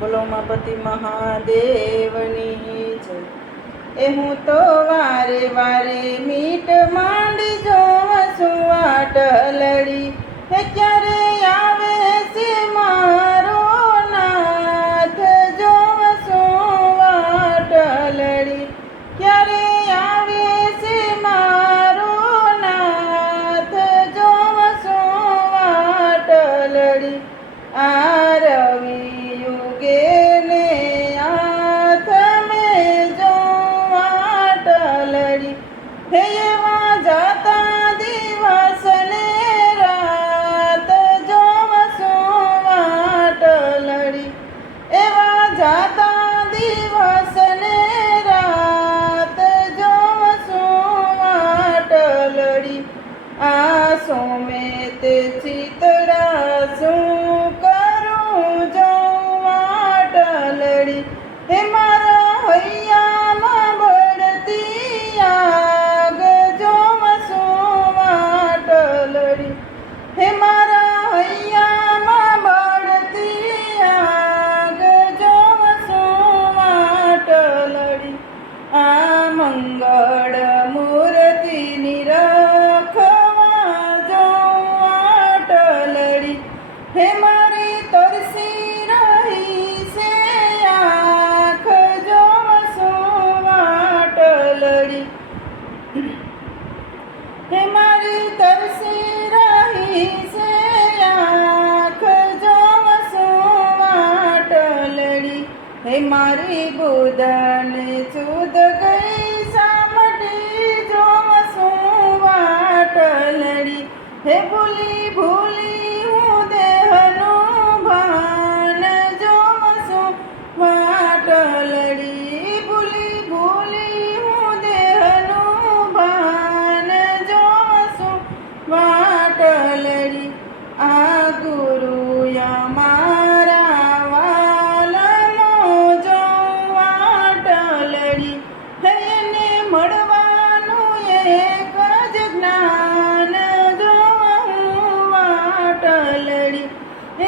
બોલો ઉમાપતિ મહાદેવની જય। એ હું તો વારે વારે મીટ માંડી જોઉં છું વાટલડી, એ ક્યારે આવે છે મારો નાથ, જોઉં છું વાટલડી, ક્યારે આવે છે મારો નાથ, જોઉં છું વાટલડી। આ રવિ યુગે ને હાથ મેં જોઉં વાટલડી, હે એવા જાતા દિવસ ને રાત, જોઉં છું વાટલડી, એવા જાતા દિવસ ને રાત, જોઉં છું વાટલડી। આ સોમે તે ચિતડા શું કરું જોઉં વાટલડી, હે મારા હૈયામાં બળતી આગ, જોઉં છું વાટલડી, હે મારા હૈયામાં બળતી આગ, જોઉં છું વાટલડી। આ મંગળ મૂર્તિની રખવા જોઉં વાટલડી, હે મારી તરસી રહી છે આંખ, જોઉં છું વાટલડી, હે મારી તરસી રહી છે આંખ, જોઉં છું વાટલડી, હે મારી બુધને ચૂદ ગઈ સામટી, જોઉં છું વાટલડી, હે ભૂલી ભૂલી હું દેહનું ભાન, જોઉં છું વાટલડી, ભૂલી ભૂલી હું દેહનું ભાન, જોઉં છું વાટલડી। આ ગુરુ અમારા વાલનો જોઉં વાટલડી, હે એને મળવાનું એક જ જ્ઞાન, જોઉં હું વાટલડી,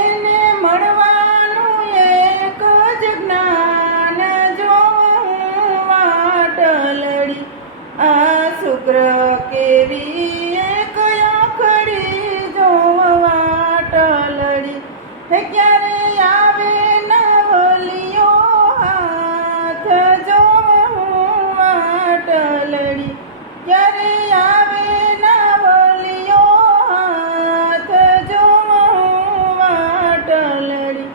એને મળવાનું એક જ જ્ઞાન, જોઉં હું વાટલડી। આ શુક્ર કેવી એક આંખડી જોઉં વાટલડી, હે ક્યારે આવે નવલિયો હાથ, જોઉં હું વાટલડી, ક્યારે આવે નવલિયો હાથ, જોઉં હું વાટલડી।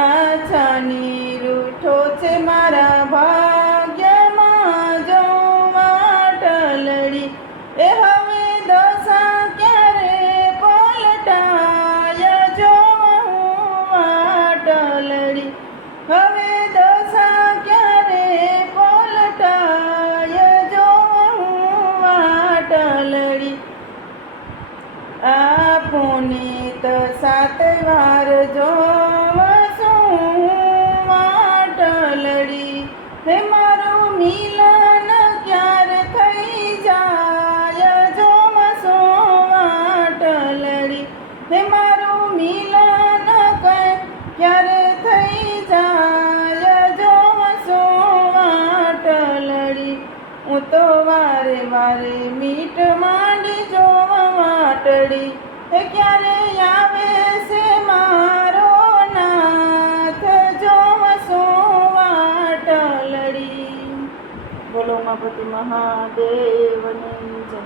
આ છાની રૂઠો છે મારા ભાગ્યમાં જોઉં વાટલડી, એ હવે દશા ક્યારે પલટાય, જોઉં હું વાટલડી, હવે દશા ક્યારે પલટાય, જોઉં હું વાટલડી। આ પુનિત 7 વાર જોઉં છું વાટલડી, હે મારું મિલન ક્યારે થઈ જાય, જોઉં છું વાટલડી, હે મારું મિલન ક્યારે થઈ જાય, જોઉં છું વાટલડી। હું તો વારે વારે મીટ માંડી જોઉં વાટડી, હે ક્યારે આવે છે મારો નાથ, જોઉં છું વાટલડી। બોલો ઉમાપતિ મહાદેવની જય।